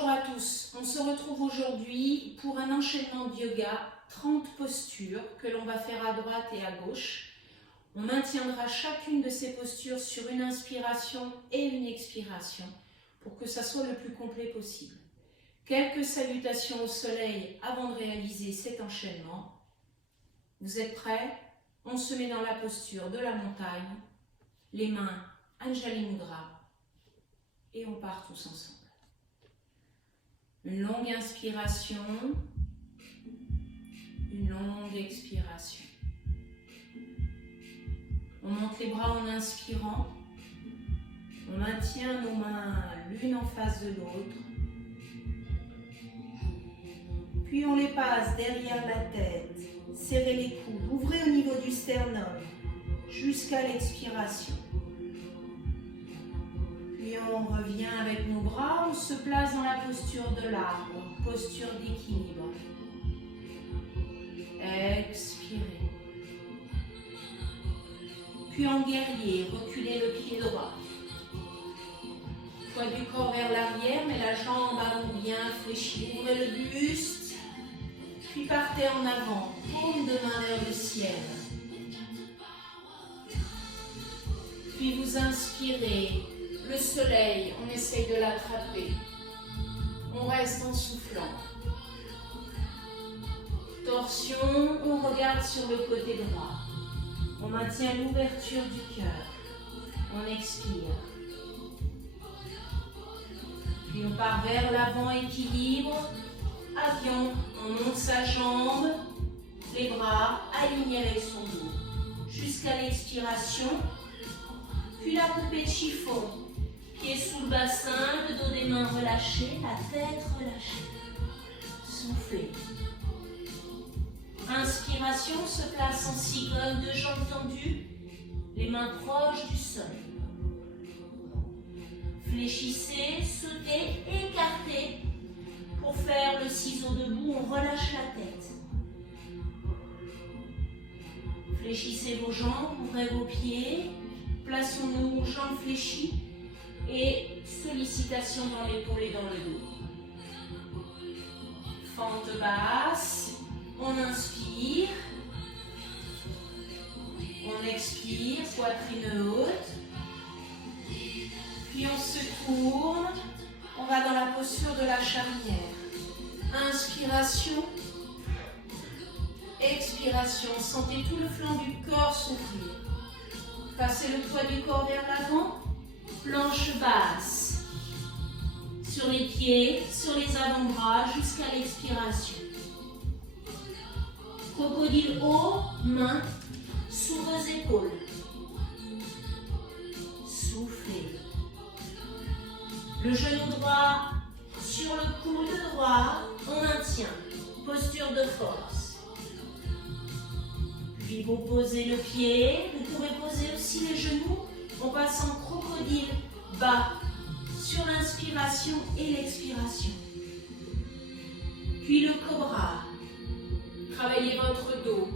Bonjour à tous, on se retrouve aujourd'hui pour un enchaînement de yoga, 30 postures que l'on va faire à droite et à gauche. On maintiendra chacune de ces postures sur une inspiration et une expiration pour que ça soit le plus complet possible. Quelques salutations au soleil avant de réaliser cet enchaînement. Vous êtes prêts? On se met dans la posture de la montagne, les mains Anjali Mudra et on part tous ensemble. Une longue inspiration, une longue expiration. On monte les bras en inspirant. On maintient nos mains l'une en face de l'autre. Puis on les passe derrière la tête. Serrez les coudes, ouvrez au niveau du sternum jusqu'à l'expiration. Puis on revient avec nos bras, on se place dans la posture de l'arbre, posture d'équilibre. Expirez. Puis en guerrier, reculez le pied droit. Poids du corps vers l'arrière, mais la jambe allonge bien fléchie. Ouvrez le buste, puis partez en avant, paume de main vers le ciel. Puis vous inspirez. Le soleil, on essaye de l'attraper. On reste en soufflant. Torsion, on regarde sur le côté droit. On maintient l'ouverture du cœur. On expire. Puis on part vers l'avant, équilibre. Avion, on monte sa jambe, les bras alignés avec son dos. Jusqu'à l'expiration. Puis la poupée de chiffon. Pieds sous le bassin, le dos des mains relâché, la tête relâchée. Soufflez. Inspiration, se place en cigogne, deux jambes tendues, les mains proches du sol. Fléchissez, sautez, écartez. Pour faire le ciseau debout, on relâche la tête. Fléchissez vos jambes, ouvrez vos pieds. Plaçons-nous jambes fléchies. Et sollicitation dans l'épaule et dans le dos. Fente basse, on inspire, on expire, poitrine haute, puis on se tourne, on va dans la posture de la charnière. Inspiration, expiration, sentez tout le flanc du corps s'ouvrir. Passez le poids du corps vers l'avant. Planche basse, sur les pieds, sur les avant-bras, jusqu'à l'expiration. Crocodile haut, main sous vos épaules. Soufflez. Le genou droit sur le coude droit, on maintient. Posture de force. Puis vous posez le pied, vous pouvez poser aussi les genoux. On passe en crocodile bas sur l'inspiration et l'expiration. Puis le cobra. Travaillez votre dos.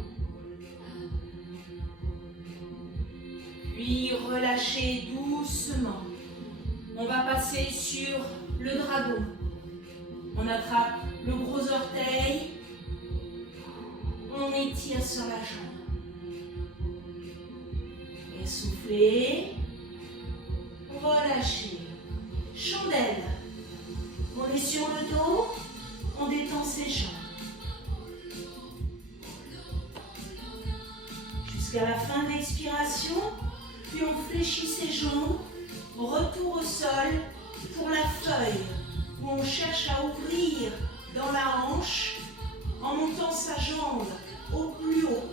Puis relâchez doucement. On va passer sur le dragon. On attrape le gros orteil. On étire sur la jambe. Soufflez, relâchez. Chandelle. On est sur le dos, on détend ses jambes. Jusqu'à la fin de l'expiration, puis on fléchit ses jambes. Retour au sol pour la feuille, où on cherche à ouvrir dans la hanche en montant sa jambe au plus haut.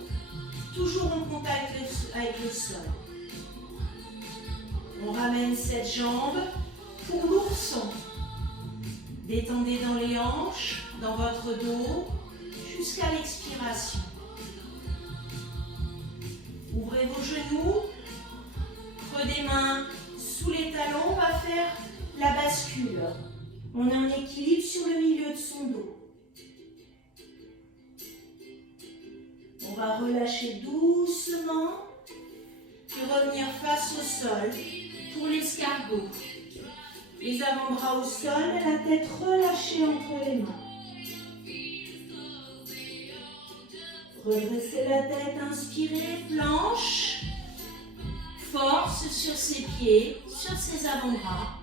Toujours en contact avec le sol. On ramène cette jambe pour l'ourson. Détendez dans les hanches, dans votre dos, jusqu'à l'expiration. Ouvrez vos genoux. Creux des mains sous les talons. On va faire la bascule. On est en équilibre sur le milieu de son dos. On va relâcher doucement, puis revenir face au sol pour l'escargot. Les avant-bras au sol, la tête relâchée entre les mains. Redressez la tête, inspirez, planche. Force sur ses pieds, sur ses avant-bras.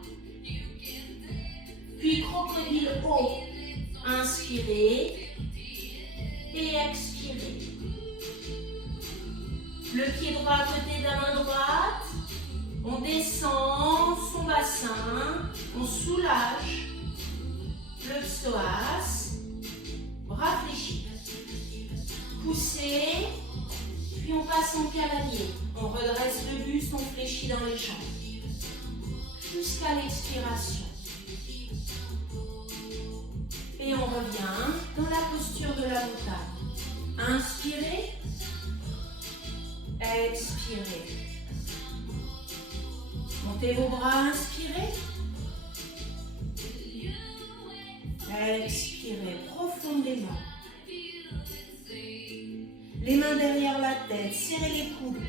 Puis crocodile haut. Inspirez et expirez. Le pied droit à côté de la main droite. On descend son bassin. On soulage le psoas. Bras fléchis. Poussez. Puis on passe en cavalier. On redresse le buste, on fléchit dans les jambes. Jusqu'à l'expiration. Et on revient dans la posture de la montagne. Inspirez. Expirez. Montez vos bras, inspirez. Expirez profondément. Les mains derrière la tête, serrez les coudes.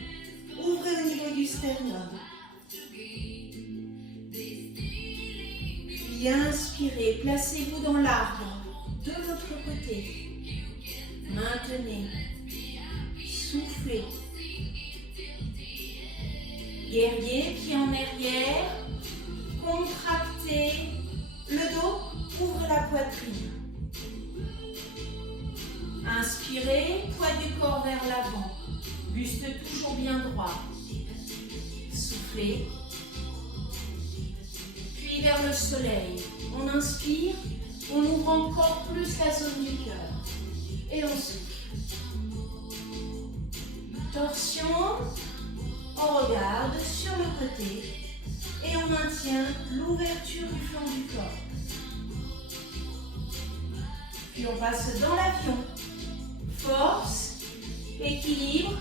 Ouvrez au niveau du sternum. Puis inspirez, placez-vous dans l'arbre de votre côté. Maintenez. Soufflez. Guerrier, pied en arrière. Contractez le dos, ouvrez la poitrine. Inspirez, poids du corps vers l'avant. Buste toujours bien droit. Soufflez. Puis vers le soleil. On inspire, on ouvre encore plus la zone du cœur. Et on souffle. Torsion. On regarde sur le côté. Et on maintient l'ouverture du flanc du corps. Puis on passe dans l'avion. Force, équilibre.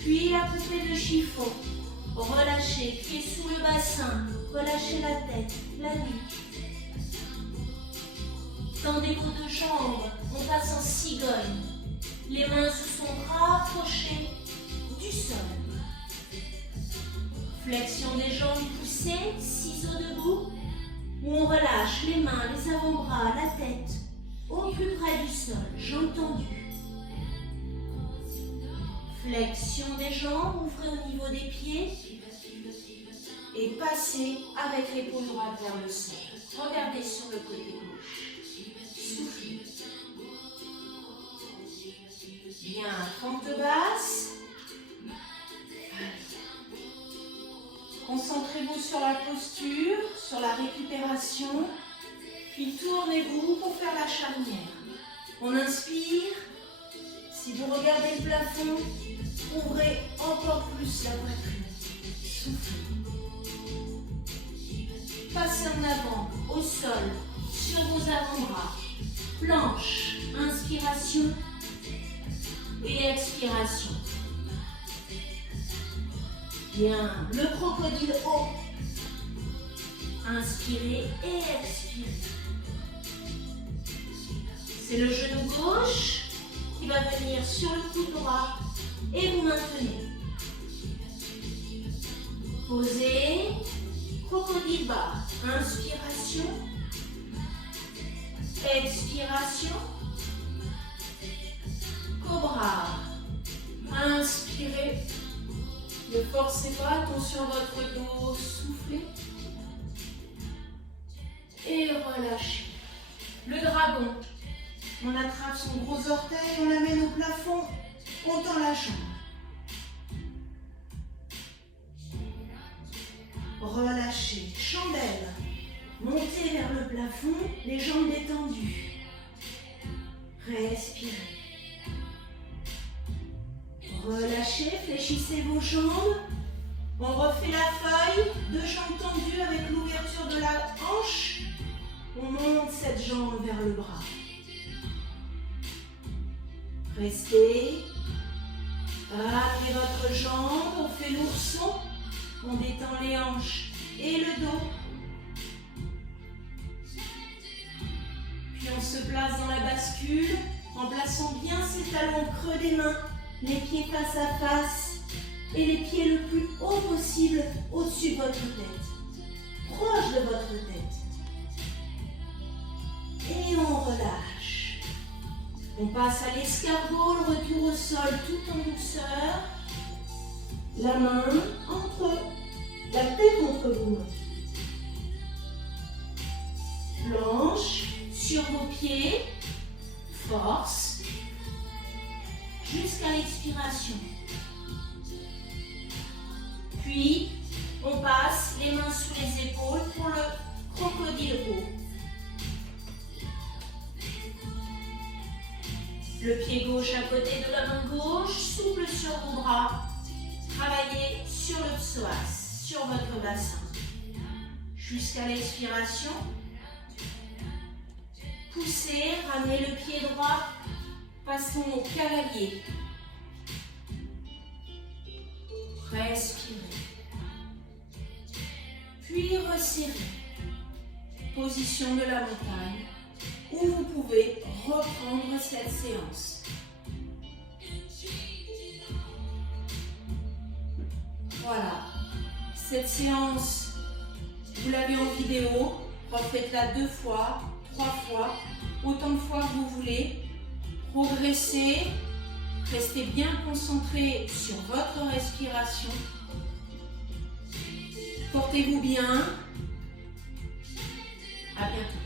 Puis la poupée de chiffon. Relâchez, pied sous le bassin. Relâchez la tête, la nuque. Tendez vos deux jambes. On passe en cigogne. Les mains se sont rapprochées du sol. Flexion des jambes poussées, ciseaux debout. Où on relâche les mains, les avant-bras, la tête, au plus près du sol, jambes tendues. Flexion des jambes, ouvrez au niveau des pieds et passez avec l'épaule droite vers le sol. Regardez sur le côté gauche. Soufflez. Bien, fente basse. Concentrez-vous sur la posture, sur la récupération, puis tournez-vous pour faire la charnière. On inspire. Si vous regardez le plafond, ouvrez encore plus la poitrine. Soufflez. Passez en avant, au sol, sur vos avant-bras. Planche, inspiration et expiration. Bien, le crocodile haut. Inspirez et expirez. C'est le genou gauche qui va venir sur le coude droit et vous maintenez. Posez, crocodile bas. Inspiration, expiration, cobra. Inspirez. Ne forcez pas, attention à votre dos, soufflez. Et relâchez. Le dragon. On attrape son gros orteil, on l'amène au plafond, on tend la jambe. Relâchez, chandelle. Montez vers le plafond, les jambes détendues. Respirez. Relâchez, fléchissez vos jambes. On refait la feuille, deux jambes tendues avec l'ouverture de la hanche. On monte cette jambe vers le bras. Restez. Ramenez votre jambe, on fait l'ourson. On détend les hanches et le dos. Puis on se place dans la bascule en plaçant bien ses talons creux des mains. Les pieds face à face, et les pieds le plus haut possible au-dessus de votre tête, proche de votre tête. Et on relâche. On passe à l'escargot, le retour au sol tout en douceur. La main entre, la tête entre vos mains. Planche sur vos pieds, force, jusqu'à l'expiration. Puis, on passe les mains sous les épaules pour le crocodile haut. Le pied gauche à côté de la main gauche, souple sur vos bras. Travaillez sur le psoas, sur votre bassin. Jusqu'à l'expiration. Poussez, ramenez le pied droit. Passons au cavalier. Respirez. Puis resserrez. Position de la montagne, où vous pouvez reprendre cette séance. Voilà. Cette séance, vous l'avez en vidéo. Refaites-la 2 fois, 3 fois, autant de fois que vous voulez. Progressez. Restez bien concentré sur votre respiration. Portez-vous bien. À bientôt.